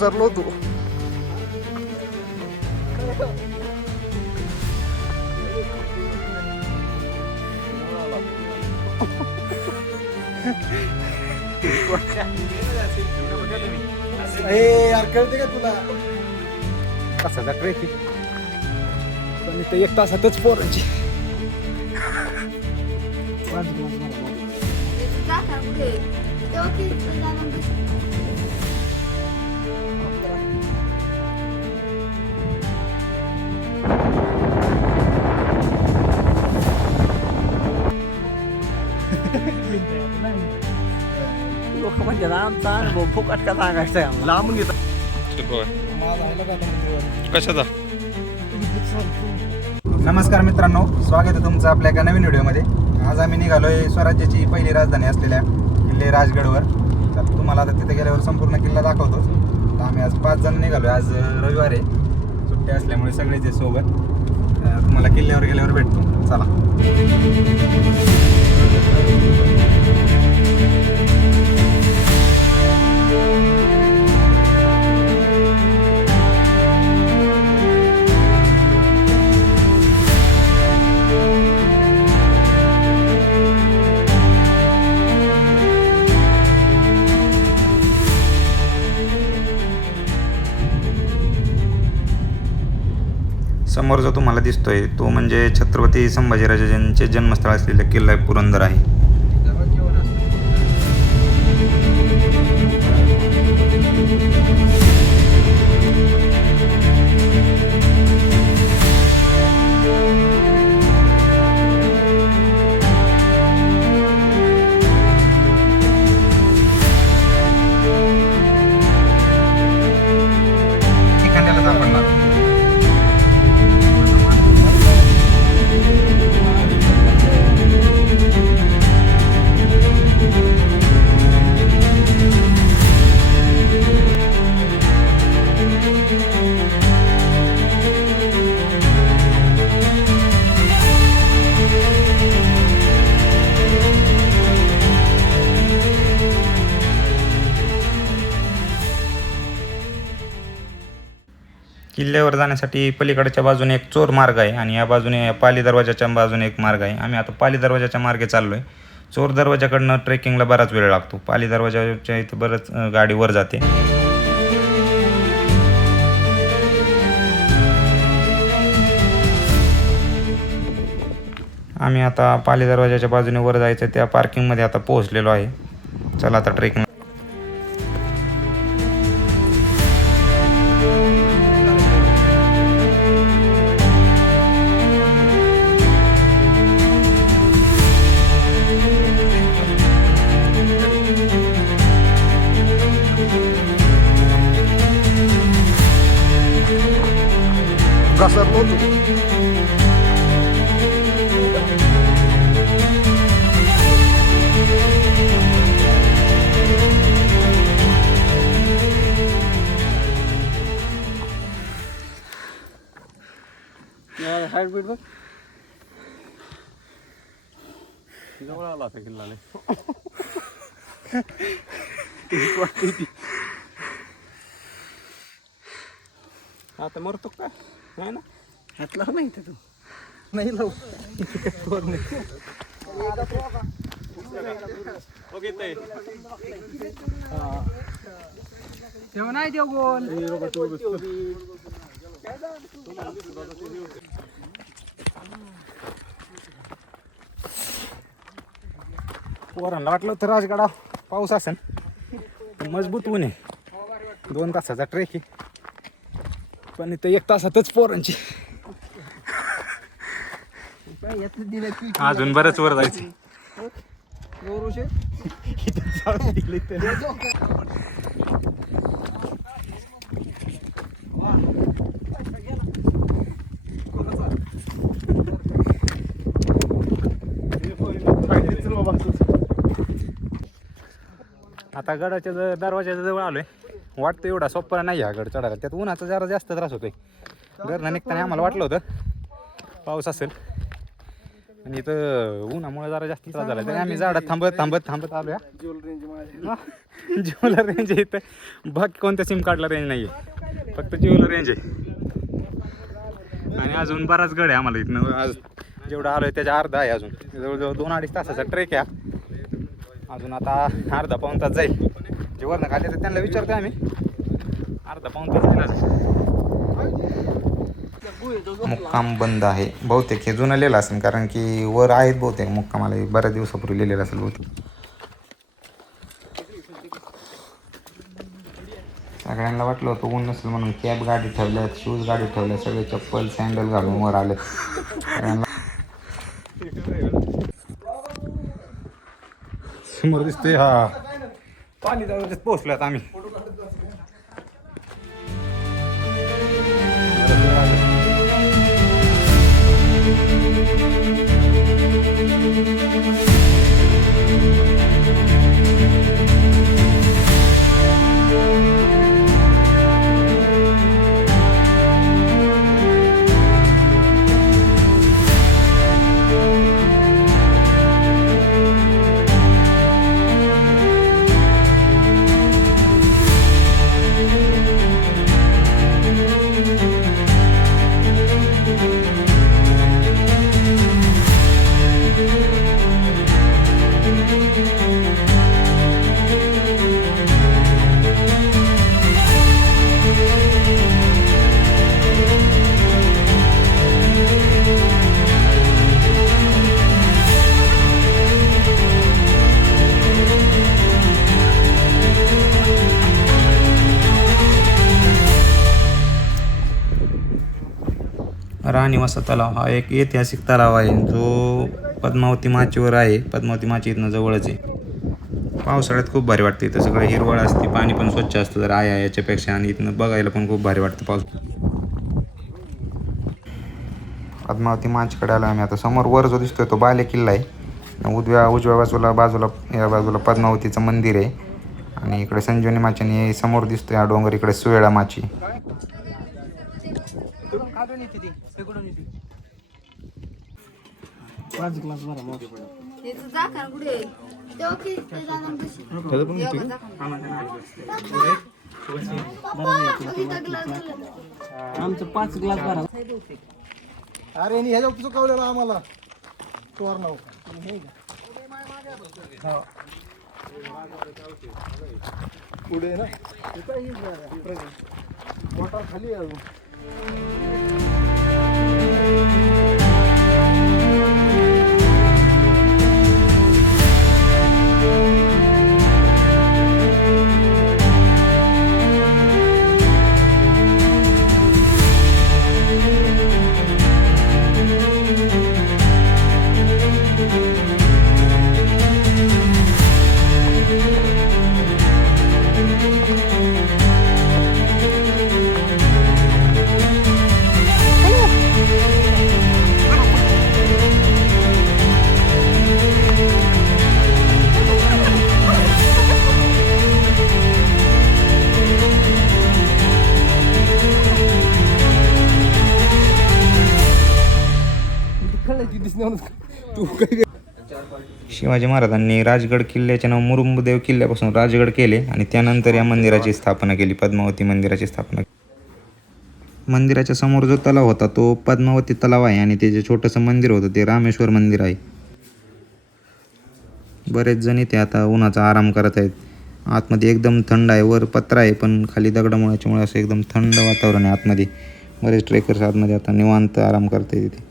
सरलो तू यार कळते का तुला कसा ट्रेक पण इथं 1 तासातच पोरांची लोक म्हणजे आमचा अनुभव फुकट का सांगायचं आहे लांबून घेतात कशाचा? नमस्कार मित्रांनो, स्वागत आहे तुमचं आपल्या एका नवीन व्हिडिओमध्ये. आज आम्ही निघालोय स्वराज्याची पहिली राजधानी असलेल्या किल्ले राजगडवर. तर तुम्हाला आता तिथे गेल्यावर संपूर्ण किल्ला दाखवतो. तर आम्ही आज 5 जण निघालोय. आज रविवार आहे, सुट्टी असल्यामुळे सगळेच आहे सोबत. तुम्हाला किल्ल्यावर गेल्यावर भेटतो. चला. समोर जो तुम्हाला दिसतोय तो म्हणजे छत्रपती संभाजीराजांचे जन्मस्थळ असलेले किल्ला पुरंदर आहे. किल्ल्यावर जाण्यासाठी पलीकडच्या बाजूने एक चोर मार्ग आहे आणि या बाजूने पाली दरवाजाच्या बाजूने एक मार्ग आहे. आम्ही आता पाली दरवाजाच्या मार्गे चाललो आहे. चोर दरवाजाकडनं ट्रेकिंगला बराच वेळ लागतो. पाली दरवाजाच्या इथं बरंच गाडी वर जाते. आम्ही आता पाली दरवाजाच्या बाजूने वर जायचं त्या पार्किंगमध्ये आता पोहोचलेलो आहे. चला आता ट्रेकिंग. घसरलो तू हार्टबीट बघ जवळ आला आता किल्लाने आता मरतो का नाही ना हातला नाही तू नाही लावू तेव्हा नाही देऊ गोल पोरांना वाटलं तर राजगडा पाऊस असेल, मजबूत ऊन आहे. 2 तासाचा ट्रेक आहे पण इथं 1 तासातच पोरांची. अजून बरंच वर जायचं. आता गडाच्या दरवाजाच्या जवळ आलोय. वाटतं एवढा सोपा नाही हा गड चढायला. त्यात उन्हाचा जरा जास्त त्रास होतोय. घरनं निघताना आम्हाला वाटलं होतं पाऊस असेल आणि इथं उन्हामुळे जरा जास्त त्रास झाला तरी आम्ही झाडात थांबत आलो जिओला रेंज आहे इथं. बाकी कोणत्या सिम कार्डला रेंज नाही आहे, फक्त जिओला रेंज आहे. आणि अजून बराच गड आहे आम्हाला इथनं. आज जेवढं आलो आहे त्याच्या अर्धा आहे अजून. जवळजवळ 2-2.5 तासाचा ट्रेक आहे अजून. आता अर्धा पाऊण तास जाईल. जे वरनं खाली तर त्यांना विचारतो आम्ही, अर्धा पाऊण तास जाईल. मुक्काम बंद आहे बहुतेक. हे जुनं लिहिलं असेल कारण की वर आहेत बहुतेक मुक्कामाला. बऱ्याच दिवसापूर्वी लिहिलेलं असेल बहुतेक. सगळ्यांना वाटलं होतं ऊन नसेल म्हणून कॅब गाडी ठेवल्यात, शूज गाडी ठेवल्या, सगळे चप्पल सँडल घालून वर आले. सगळ्यांना समोर दिसतोय हा पाणी जवळ पोहोचलोत आम्ही. राणीवासा तलाव हा एक ऐतिहासिक तलाव आहे जो पद्मावती माचीवर आहे. पद्मावती माची इथनं जवळच आहे. पावसाळ्यात खूप भारी वाटते. इथं सगळं हिरवळ असते, पाणी पण स्वच्छ असतं जर आहे याच्यापेक्षा. आणि इथनं बघायला पण खूप भारी वाटतं पाऊस. पद्मावती माचीकडे आलो आम्ही आता. समोर वर जो दिसतोय तो बाले किल्ला आहे. उजव्या बाजूला या बाजूला पद्मावतीचं मंदिर आहे. आणि इकडे संजीवनी माची आणि समोर दिसतोय हा डोंगर, इकडे सुवेळा माची. आमचं 5 ग्लास भरा. अरे ह्याच्या चुकवलेला आम्हाला तोर नाव पुढे ना मोटर खाली आहे. शिवाजी महाराजांनी राजगड किल्ल्याचे नाव मुरुंबदेव किल्ल्यापासून राजगड केले आणि त्यानंतर या मंदिराची स्थापना केली, पद्मावती मंदिराची स्थापना. मंदिराच्या समोर जो तलाव होता तो पद्मावती तलाव आहे आणि ते जे छोटंसं मंदिर होतं ते रामेश्वर मंदिर आहे. बरेच जण इथे आता उन्हाचा आराम करत आहेत. आतमध्ये एकदम थंड आहे, वर पत्रा आहे पण खाली दगडामुळ्याच्यामुळे असं एकदम थंड वातावरण आहे आतमध्ये. बरेच ट्रेकर्स आतमध्ये आता निवांत आराम करत आहेत इथे.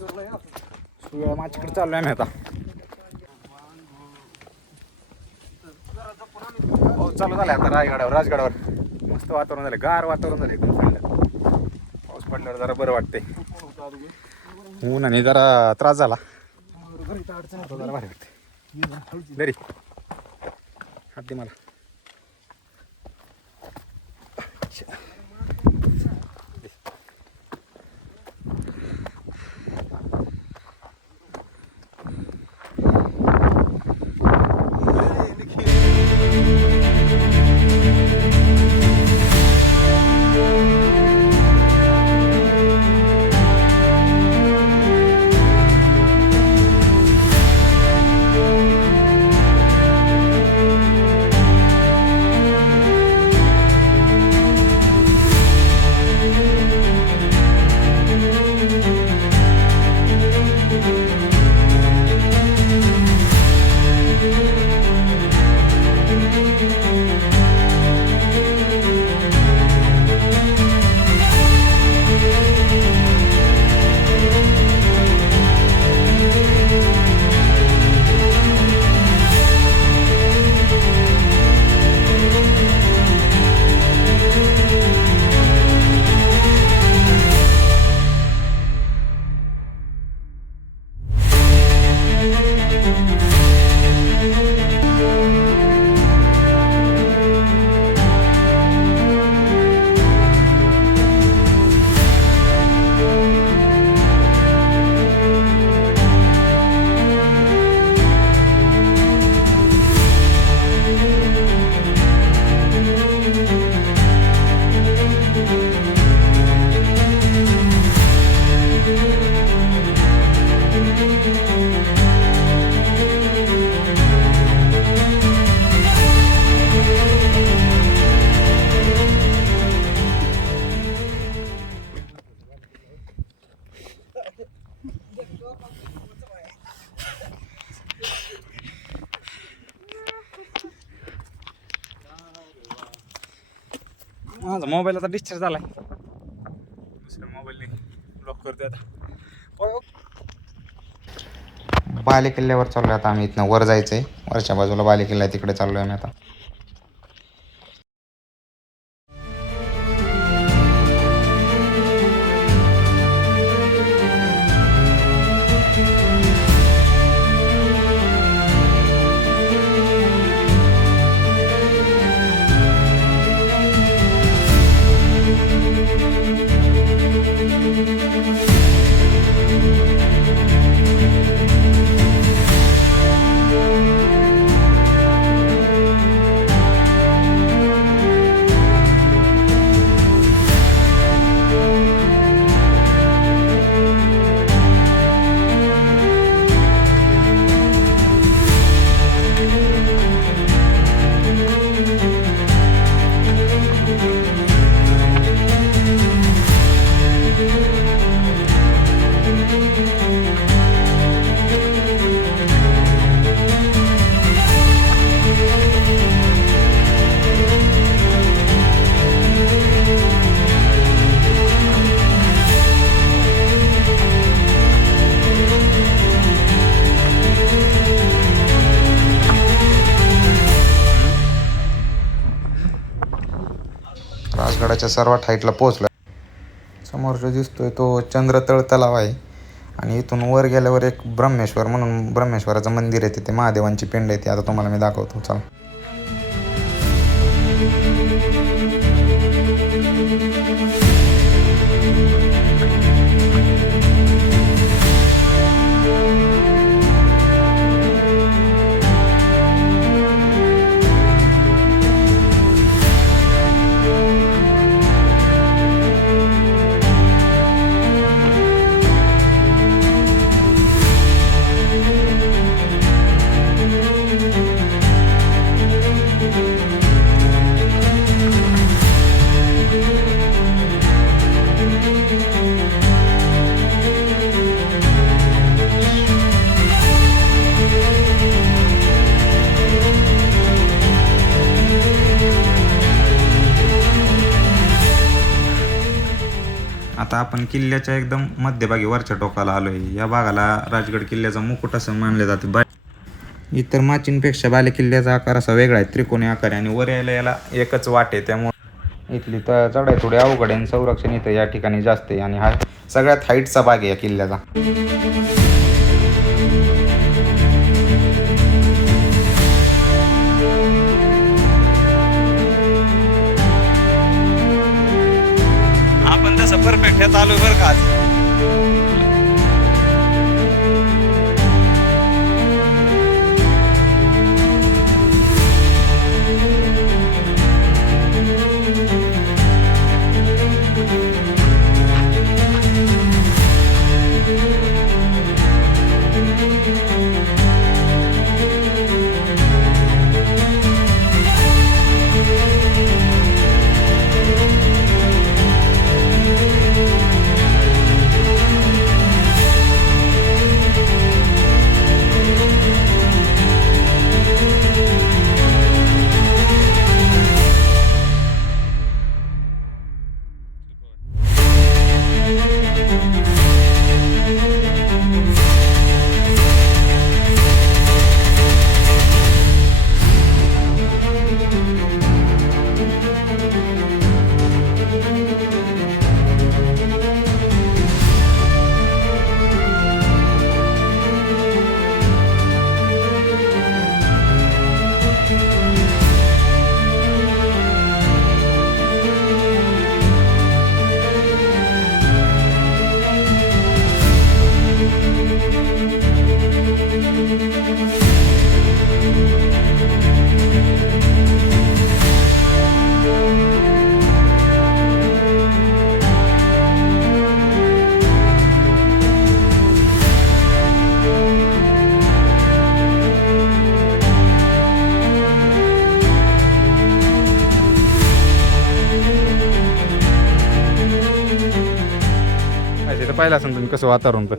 सुया माझ्याकडे चाललोय आम्ही आता. पाऊस चालू झाला आता राजगडावर. मस्त वातावरण झालं, गार वातावरण झालं एकदम थंड. पाऊस पडल्यावर जरा बरं वाटतंय. ऊन आणि जरा त्रास झाला, जरा भारी वाटते. दरी हात दे मला. माझा मोबाईल आता डिस्चार्ज झालाय. दुसऱ्या मोबाईलने ब्लॉक करते आता. बाले किल्ल्यावर चाललोय आता आम्ही. इथनं वर जायचंय, वरच्या बाजूला बाले किल्ला आहे, तिकडे चाललोय आम्ही आता. राजगडाच्या सर्वात हाईटला पोहोचला. समोर जो दिसतोय तो चंद्रतळ तलाव आहे. आणि इथून वर गेल्यावर एक ब्रह्मेश्वर म्हणून ब्रह्मेश्वराचं मंदिर आहे, तिथे महादेवांची पिंड आहे. ती आता तुम्हाला मी दाखवतो, चला. आता आपण किल्ल्याच्या एकदम मध्यभागी वरच्या टोकाला आलो आहे. या भागाला राजगड किल्ल्याचा मुकुट असं मानले जाते. इतर माचींपेक्षा बाले किल्ल्याचा आकार असा वेगळा आहे, त्रिकोणी आकार आहे आणि वर यायला एकच वाट आहे. त्यामुळे इथली तर चढाई थोडी अवघड आहे आणि संरक्षण इथं या ठिकाणी जास्त आहे आणि हा सगळ्यात हाईटचा भाग आहे या किल्ल्याचा. आपण तसं परफेक्ट हे चालू बरं का. पाहिलं असेल तुम्ही कसं वातावरण. तर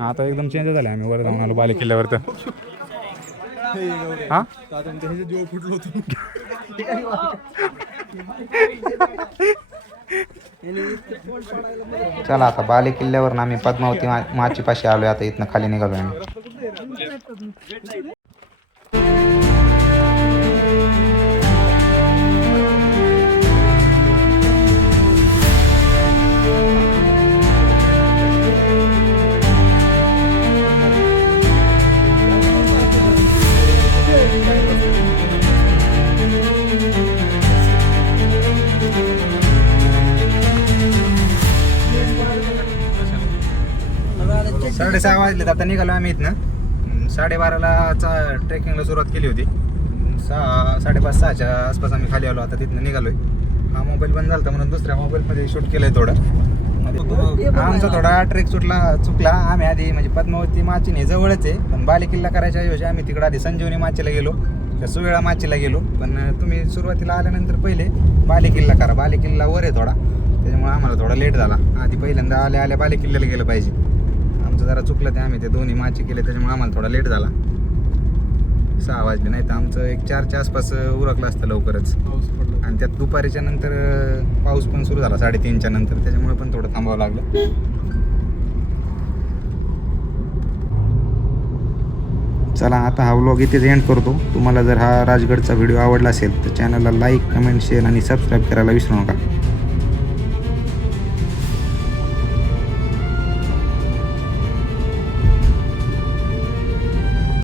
आता एकदम चेंज झालं. आम्ही वर जाऊन आलो बाले किल्ल्यावर. तर हा चला आता बाले किल्ल्यावर आम्ही पद्मावती माचीपाशी आलोय. आता इथनं खाली निघालोय आम्ही. साडेसहा वाजलेत. आता निघालो आम्ही इथनं. 12:30ला ट्रेकिंगला सुरुवात केली होती. 5:30-6च्या आसपास आम्ही खाली आलो. आता तिथनं निघालोय. हा मोबाईल बंद झाला म्हणून दुसऱ्या मोबाईलमध्ये शूट केलंय थोडं. आमचा थोडा ट्रेक चुकला. आम्ही आधी म्हणजे पद्मावती माचीने हे जवळच आहे, पण बाले किल्ला करायच्या ऐवजी आम्ही तिकडे आधी संजीवनी माचीला गेलो, त्या सुवेळा माचीला गेलो. पण तुम्ही सुरुवातीला आल्यानंतर पहिले बाले किल्ला करा. बाले किल्ला वर आहे थोडा, त्याच्यामुळे आम्हाला थोडा लेट झाला. आधी पहिल्यांदा आल्या बाले किल्ल्याला गेलं पाहिजे. आमचं जरा चुकलं ते, आम्ही ते दोन्ही माची केले, त्याच्यामुळे आम्हाला थोडा लेट झाला. 6 वाजले, नाही तर आमचं एक 4च्या आसपास उरकलं असतं लवकरच. आणि त्यात दुपारीच्या नंतर पाऊस पण सुरू झाला 3:30च्या नंतर, त्याच्यामुळे पण थोडं थांबावं लागलं. चला आता हा व्लॉग इथेच एंड करतो. तुम्हाला जर हा राजगडचा व्हिडिओ आवडला असेल तर चॅनलला लाईक, कमेंट, शेअर आणि सबस्क्राईब करायला विसरू नका.